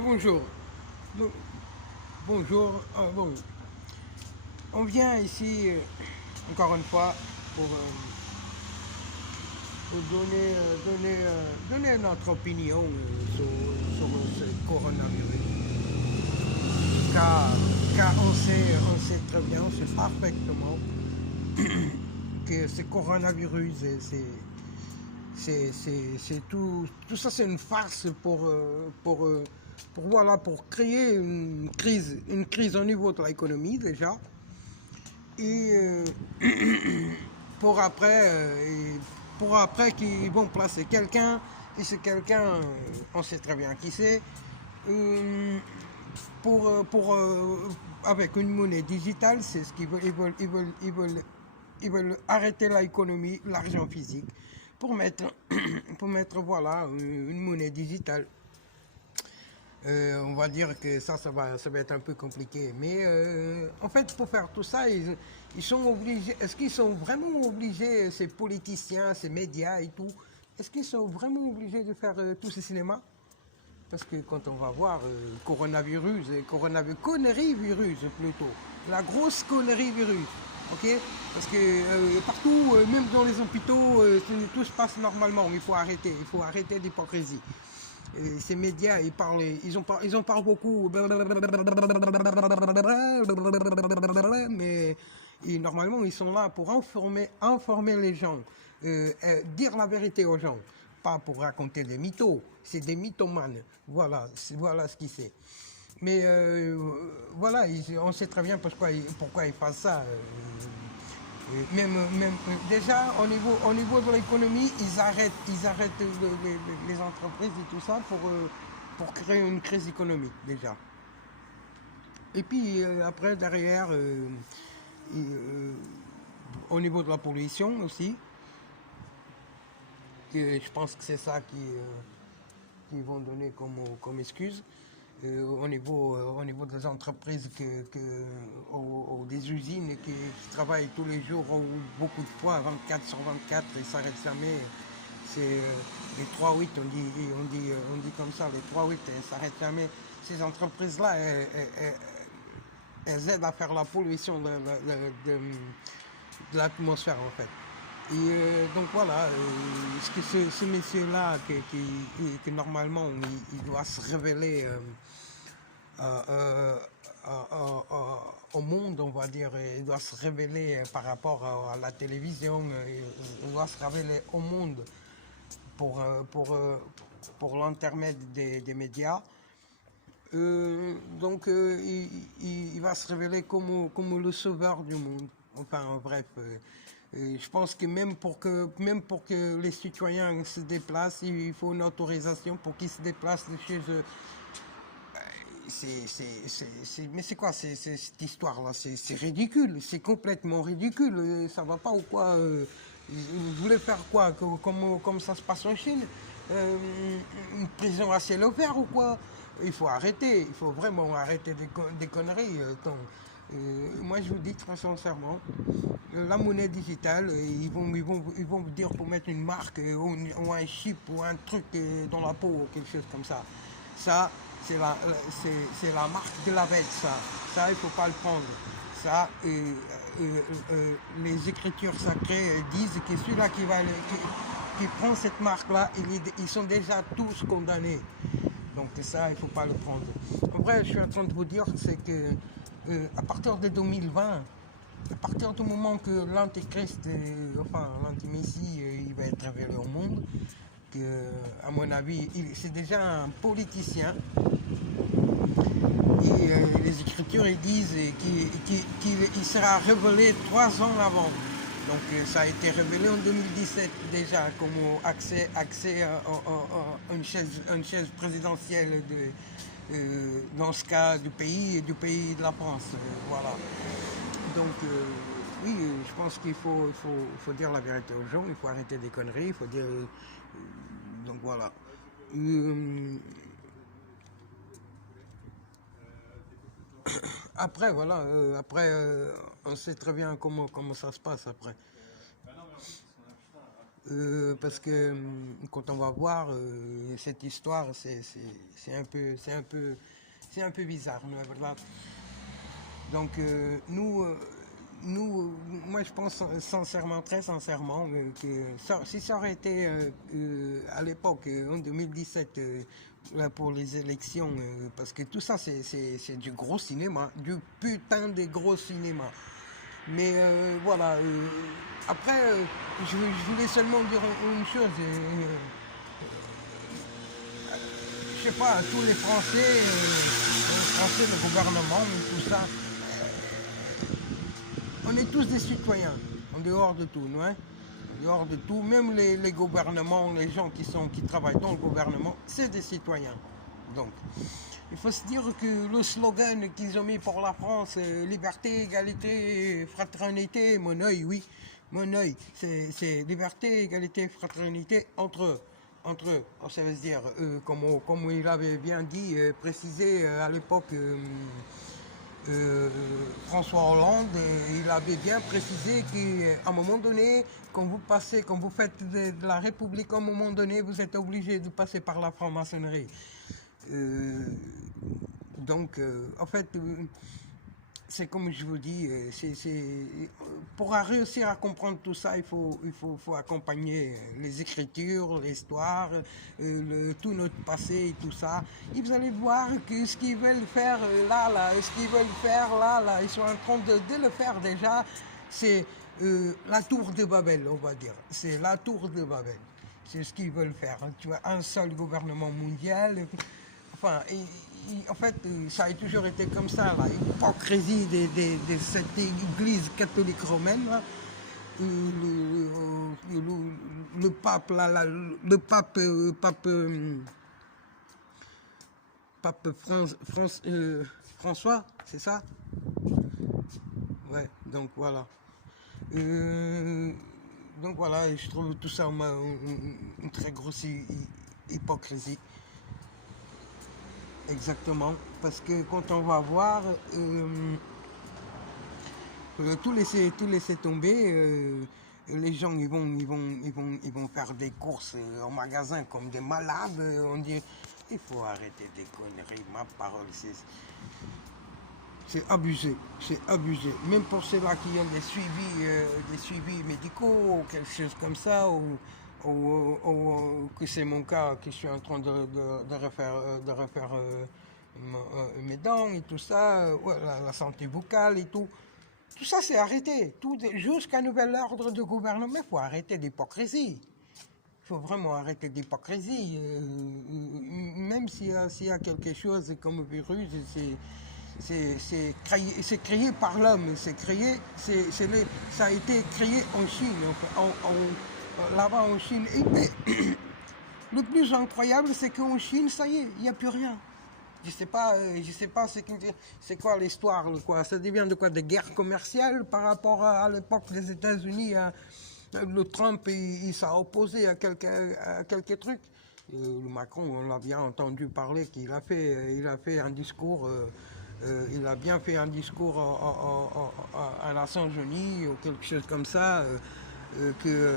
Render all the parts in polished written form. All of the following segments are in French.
Bonjour. Bon- Bonjour. Bon, on vient ici encore une fois pour donner notre opinion sur ce coronavirus. Car, car on sait très bien, on sait parfaitement que ce coronavirus, c'est tout ça, c'est une farce pour créer une crise au niveau de l'économie déjà, et pour après, qu'ils vont placer quelqu'un, et ce quelqu'un, on sait très bien qui c'est, euh, avec une monnaie digitale, c'est ce qu'ils veulent, ils veulent arrêter l'économie, l'argent physique, pour mettre, voilà, une monnaie digitale. On va dire que ça va être un peu compliqué. Mais en fait, pour faire tout ça, ils sont obligés. Est-ce qu'ils sont vraiment obligés, ces politiciens, ces médias et tout, est-ce qu'ils sont vraiment obligés de faire tout ce cinéma? Parce que quand on va voir connerie virus plutôt, la grosse connerie virus, ok? Parce que partout, même dans les hôpitaux, tout se passe normalement. Il faut arrêter l'hypocrisie. Et ces médias, ils en parlent beaucoup, mais normalement, ils sont là pour informer les gens, dire la vérité aux gens, pas pour raconter des mythos. C'est des mythomanes. Voilà ce qu'ils c'est. Mais voilà, on sait très bien pourquoi ils font ça. Déjà, au niveau de l'économie, ils arrêtent les entreprises et tout ça pour créer une crise économique, déjà. Et puis, après, derrière, euh, au niveau de la pollution aussi, je pense que c'est ça qu'ils vont donner comme excuse. Au niveau des entreprises, des usines qui travaillent tous les jours, beaucoup de fois, 24 sur 24, et s'arrêtent jamais. C'est les 3-8, on dit comme ça, les 3-8, elles s'arrêtent jamais. Ces entreprises-là, elles aident à faire la pollution de l'atmosphère, en fait. Et donc voilà, ce monsieur-là, que normalement il doit se révéler euh, euh, au monde, on va dire, il doit se révéler par rapport à la télévision, il doit se révéler au monde pour, euh, pour, euh, pour l'intermède des médias. Donc il va se révéler comme le sauveur du monde. Enfin bref, je pense que même pour que les citoyens se déplacent, il faut une autorisation pour qu'ils se déplacent de chez eux. Mais c'est quoi cette histoire-là? C'est ridicule, c'est complètement ridicule. Ça va pas ou quoi? Vous voulez faire quoi? Comme ça se passe en Chine? Euh, une prison à ciel ouvert ou quoi? Il faut arrêter, il faut vraiment arrêter des conneries. Moi, je vous dis très sincèrement, la monnaie digitale, ils vont vous dire pour mettre une marque ou un chip ou un truc dans la peau ou quelque chose comme ça. Ça, c'est la marque de la bête, ça. Ça, il ne faut pas le prendre. Ça, les écritures sacrées disent que celui-là qui prend cette marque-là, ils sont déjà tous condamnés. Donc ça, il ne faut pas le prendre. En vrai, je suis en train de vous dire, c'est que à partir de 2020, à partir du moment que l'antéchrist, enfin l'antimessie, il va être révélé au monde, que, à mon avis, c'est déjà un politicien. Et les Écritures ils disent qu'il sera révélé 3 ans avant. Donc ça a été révélé en 2017 déjà comme accès à une chaise présidentielle dans ce cas du pays de la France. Voilà. Donc oui, je pense qu'il faut dire la vérité aux gens, il faut arrêter des conneries, il faut dire... donc voilà. Euh, Après, voilà, on sait très bien comment ça se passe après. Parce que quand on va voir cette histoire, c'est un peu bizarre, voilà. Donc moi je pense sincèrement, très sincèrement, que si ça aurait été à l'époque, en 2017, pour les élections, parce que tout ça c'est du gros cinéma, du putain de gros cinéma. Mais voilà, après, je voulais seulement dire une chose. Je sais pas, tous les Français, le gouvernement, tout ça, on est tous des citoyens, en dehors de tout, non, hein? En dehors de tout, même les gouvernements, les gens qui travaillent dans le gouvernement, c'est des citoyens. Donc, il faut se dire que le slogan qu'ils ont mis pour la France, liberté, égalité, fraternité, mon œil, oui, mon œil, c'est liberté, égalité, fraternité entre eux. Entre eux. Alors, ça veut dire, comme il avait bien dit, précisé à l'époque, François Hollande, il avait bien précisé qu'à un moment donné, quand vous faites de la République, à un moment donné, vous êtes obligé de passer par la franc-maçonnerie. Donc, en fait, c'est comme je vous dis, pour réussir à comprendre tout ça, il faut accompagner les écritures, l'histoire, tout notre passé et tout ça. Et vous allez voir que ce qu'ils veulent faire là, ce qu'ils veulent faire là, ils sont en train de le faire déjà. C'est la tour de Babel, on va dire. C'est la tour de Babel. C'est ce qu'ils veulent faire. Tu vois, un seul gouvernement mondial. Enfin, en fait, ça a toujours été comme ça, l'hypocrisie de cette église catholique romaine, là. Le pape, là, le pape, pape François, c'est ça? Ouais, donc voilà. Donc voilà, je trouve tout ça une très grosse hypocrisie. Exactement, parce que quand on va voir, tout laisser tomber, les gens ils vont faire des courses en magasin comme des malades. On dit, il faut arrêter des conneries, ma parole, c'est abusé, c'est abusé. Même pour ceux-là qui ont des suivis médicaux ou quelque chose comme ça, ou que c'est mon cas, que je suis en train de refaire mes dents et tout ça, ouais, la santé vocale et tout. Tout ça, c'est arrêté. Jusqu'à nouvel ordre de gouvernement, il faut arrêter l'hypocrisie. Il faut vraiment arrêter l'hypocrisie. Même s'il y a quelque chose comme virus, c'est créé par l'homme. Ça a été créé en Chine, là-bas en Chine. Et le plus incroyable, c'est qu'en Chine, ça y est, il n'y a plus rien. Je sais pas c'est quoi l'histoire, quoi. Ça devient de quoi, des guerres commerciales par rapport à l'époque des États-Unis. Le Trump, il s'est opposé à quelques trucs. Le Macron, on l'a bien entendu parler qu'il a fait un discours. Il a bien fait un discours à Nations Unies ou quelque chose comme ça. Que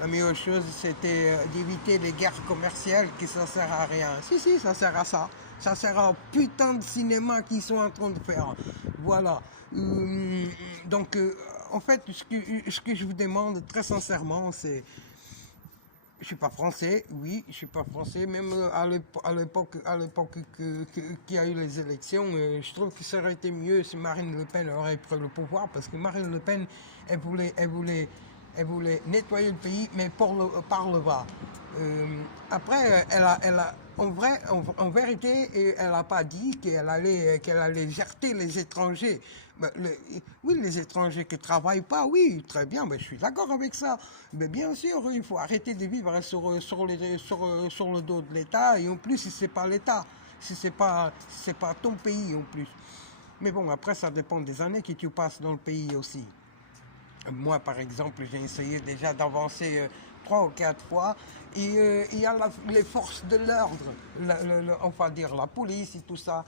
la meilleure chose c'était d'éviter les guerres commerciales, que ça sert à rien. Si, ça sert à ça. Ça sert à un putain de cinéma qu'ils sont en train de faire. Voilà. Donc, en fait, ce que je vous demande très sincèrement, c'est... Je suis pas français, oui, je suis pas français. Même à l'époque qu'il y a eu les élections, je trouve que ça aurait été mieux si Marine Le Pen aurait pris le pouvoir, parce que Marine Le Pen, elle voulait nettoyer le pays, mais par le bas. Après, en vérité, elle n'a pas dit qu'elle allait jeter les étrangers. Oui, les étrangers qui ne travaillent pas, oui, très bien, je suis d'accord avec ça. Mais bien sûr, il faut arrêter de vivre sur le dos de l'État. Et en plus, si ce n'est pas l'État, si ce n'est pas ton pays en plus. Mais bon, après, ça dépend des années que tu passes dans le pays aussi. Moi, par exemple, j'ai essayé déjà d'avancer 3 ou 4 fois. Et il y a les forces de l'ordre, on va dire la police et tout ça.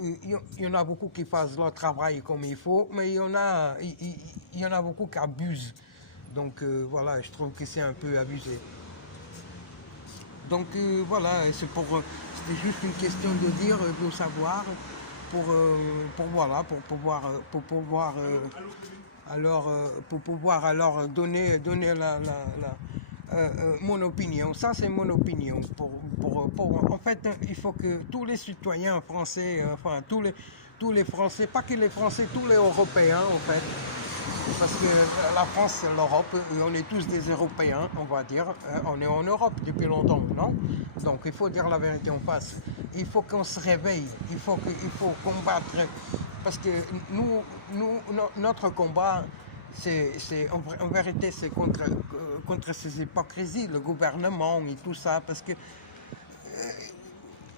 Il y en a beaucoup qui font leur travail comme il faut, mais il y en a beaucoup qui abusent. Donc voilà, je trouve que c'est un peu abusé. Donc voilà, c'était juste une question de dire, de savoir, voilà, pour pouvoir alors donner mon opinion. Ça, c'est mon opinion. En fait, il faut que tous les citoyens français, enfin tous les Français, pas que les Français, tous les Européens, en fait, parce que la France, c'est l'Europe, et on est tous des Européens, on va dire. On est en Europe depuis longtemps, non? Donc il faut dire la vérité en face. Il faut qu'on se réveille, il faut combattre, parce que notre combat, en vérité, c'est contre ces hypocrisies, le gouvernement et tout ça, parce que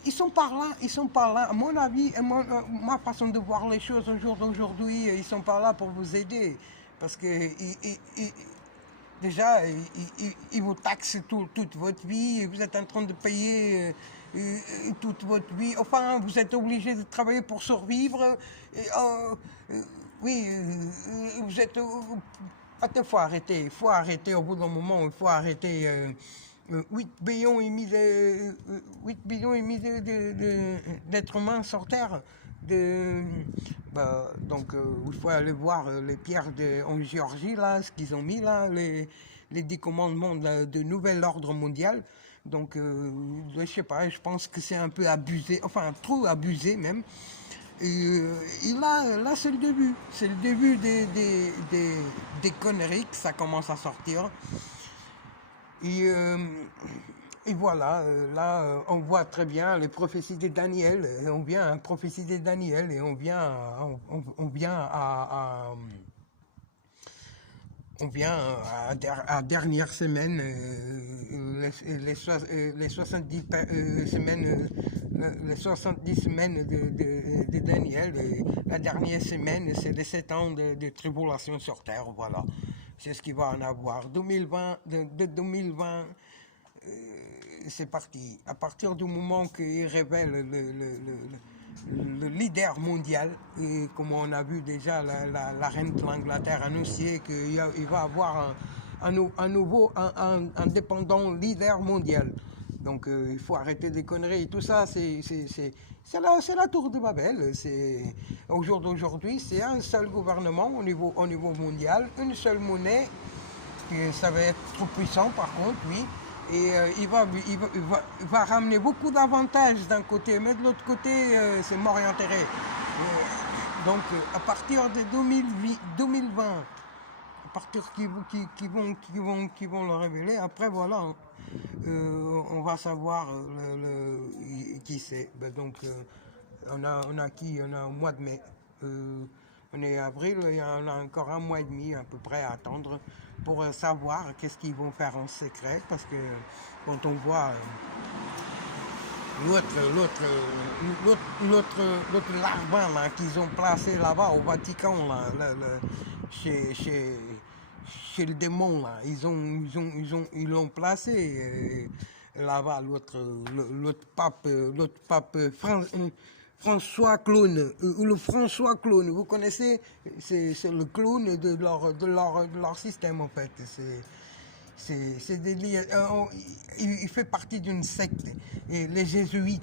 ils sont par là, à mon avis, ma façon de voir les choses au jour d'aujourd'hui, ils sont par là pour vous aider. Parce que déjà, ils vous taxent toute votre vie, vous êtes en train de payer toute votre vie. Enfin, vous êtes obligé de travailler pour survivre. Oui, vous êtes. Il faut arrêter au bout d'un moment, il faut arrêter. 8 billions et demi 8 billions et demi d'êtres humains sur Terre. Donc il faut aller voir les pierres en Géorgie, là, ce qu'ils ont mis là, les 10 commandements de nouvel ordre mondial. Donc je sais pas, je pense que c'est un peu abusé, enfin trop abusé même. Et là c'est le début. C'est le début des conneries que ça commence à sortir. Et voilà, là, on voit très bien les prophéties de Daniel. On vient à prophétie de Daniel et on vient à dernière semaine, les 70 semaines, les 70 semaines de Daniel. Et la dernière semaine, c'est les 7 ans de tribulation sur terre, voilà. C'est ce qu'il va en avoir. 2020, de 2020, c'est parti. À partir du moment qu'il révèle le leader mondial, et comme on a vu déjà la reine de l'Angleterre annoncer qu'il va avoir un nouveau indépendant leader mondial. Donc il faut arrêter des conneries. Tout ça, c'est la tour de Babel. Au jour d'aujourd'hui, c'est un seul gouvernement au niveau mondial, une seule monnaie. Et ça va être trop puissant par contre, oui. Et il va ramener beaucoup d'avantages d'un côté, mais de l'autre côté, c'est mort et enterré. Donc à partir de 2020, à partir qu'ils vont le révéler, après voilà, on va savoir qui c'est. Donc on a qui? On a au mois de mai. On est avril, on a encore un mois et demi à peu près à attendre pour savoir qu'est-ce qu'ils vont faire en secret, parce que quand on voit l'autre larbin là qu'ils ont placé là-bas au Vatican là, chez le démon là, ils l'ont placé là-bas, l'autre pape François Clone, le François Clone, vous connaissez, c'est le clone de leur système en fait. C'est des liens. Il fait partie d'une secte. Et les jésuites,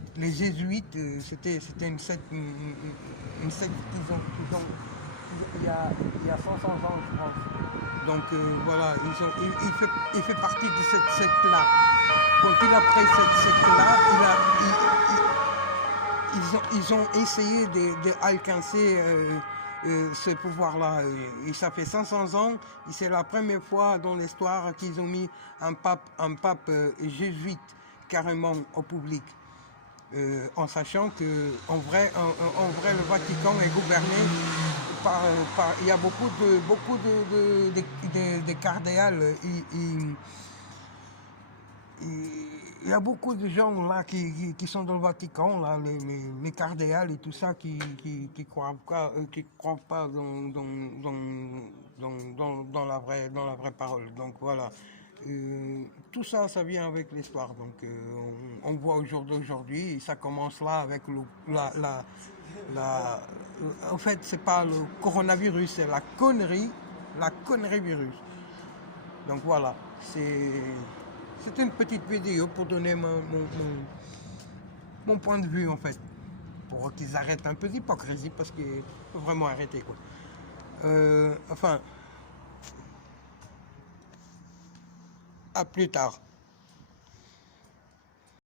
c'était une secte qu'ils ont il y a 500 ans, je pense. Donc voilà, il fait partie de cette secte-là. Quand il a pris cette secte-là, ils ont essayé d'alcancer ce pouvoir-là. Et ça fait 500 ans, et c'est la première fois dans l'histoire qu'ils ont mis un pape jésuite carrément au public. En sachant que en vrai, le Vatican est gouverné par il y a beaucoup de cardinals. Il y a beaucoup de gens là qui sont dans le Vatican, là, les cardinals et tout ça, qui croient pas dans la vraie parole. Donc voilà. Tout ça, ça vient avec l'histoire. Donc on voit au jour d'aujourd'hui, ça commence là avec en fait, c'est pas le coronavirus, c'est la connerie virus. Donc voilà, c'était une petite vidéo pour donner mon point de vue en fait. Pour qu'ils arrêtent un peu d'hypocrisie parce qu'il faut vraiment arrêter quoi. Enfin, à plus tard.